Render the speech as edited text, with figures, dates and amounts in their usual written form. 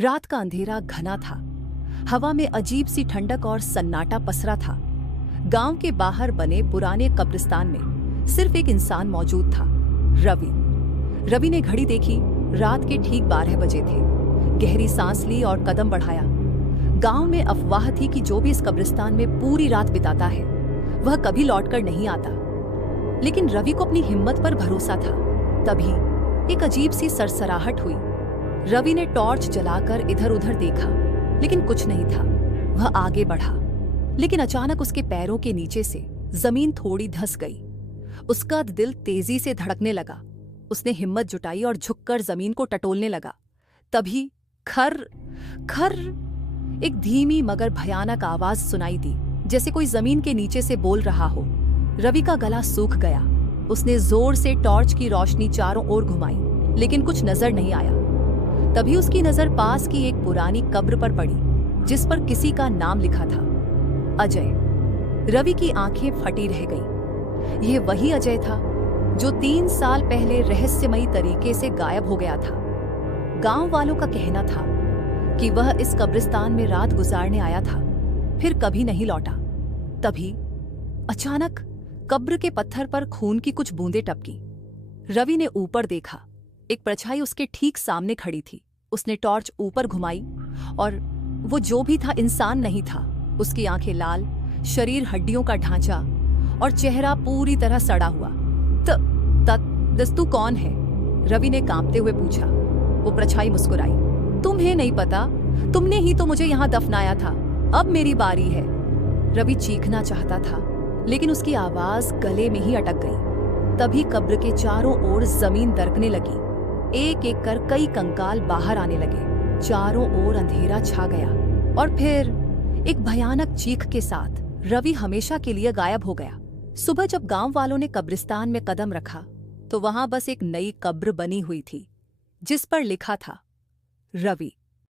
रात का अंधेरा घना था। हवा में अजीब सी ठंडक और सन्नाटा पसरा था। गांव के बाहर बने पुराने कब्रिस्तान में सिर्फ एक इंसान मौजूद था, रवि। रवि ने घड़ी देखी। रात के ठीक 12 बजे थे। गहरी सांस ली और कदम बढ़ाया। गांव में अफवाह थी कि जो भी इस कब्रिस्तान में पूरी रात बिताता है वह कभी लौटकर नहीं आता। लेकिन रवि को अपनी हिम्मत पर भरोसा था। तभी एक अजीब सी सरसराहट हुई। रवि ने टॉर्च जलाकर इधर उधर देखा, लेकिन कुछ नहीं था। वह आगे बढ़ा, लेकिन अचानक उसके पैरों के नीचे से जमीन थोड़ी धंस गई। उसका दिल तेजी से धड़कने लगा। उसने हिम्मत जुटाई और झुककर जमीन को टटोलने लगा। तभी खर खर एक धीमी मगर भयानक आवाज सुनाई दी, जैसे कोई जमीन के नीचे से बोल रहा हो। रवि का गला सूख गया। उसने जोर से टॉर्च की रोशनी चारों ओर घुमाई, लेकिन कुछ नजर नहीं आया। तभी उसकी नजर पास की एक पुरानी कब्र पर पड़ी, जिस पर किसी का नाम लिखा था, अजय। रवि की आंखें फटी रह गईं। यह वही अजय था जो 3 साल पहले रहस्यमयी तरीके से गायब हो गया था। गांव वालों का कहना था कि वह इस कब्रिस्तान में रात गुजारने आया था, फिर कभी नहीं लौटा। तभी अचानक कब्र के पत्थर पर खून की कुछ बूंदें टपकी। रवि ने ऊपर देखा। एक परछाई उसके ठीक सामने खड़ी थी। उसने टॉर्च ऊपर घुमाई और वो जो भी था इंसान नहीं था। उसकी आंखें लाल, शरीर हड्डियों का ढांचा और चेहरा पूरी तरह सड़ा हुआ। तू कौन है? रवि ने कांपते हुए पूछा। वो परछाई मुस्कुराई। तुम्हें नहीं पता? तुमने ही तो मुझे यहाँ दफनाया था। अब मेरी बारी है। रवि चीखना चाहता था, लेकिन उसकी आवाज गले में ही अटक गई। तभी कब्र के चारों ओर जमीन दरकने लगी। एक एक कर कई कंकाल बाहर आने लगे। चारों ओर अंधेरा छा गया और फिर एक भयानक चीख के साथ रवि हमेशा के लिए गायब हो गया। सुबह जब गांव वालों ने कब्रिस्तान में कदम रखा तो वहां बस एक नई कब्र बनी हुई थी, जिस पर लिखा था, रवि।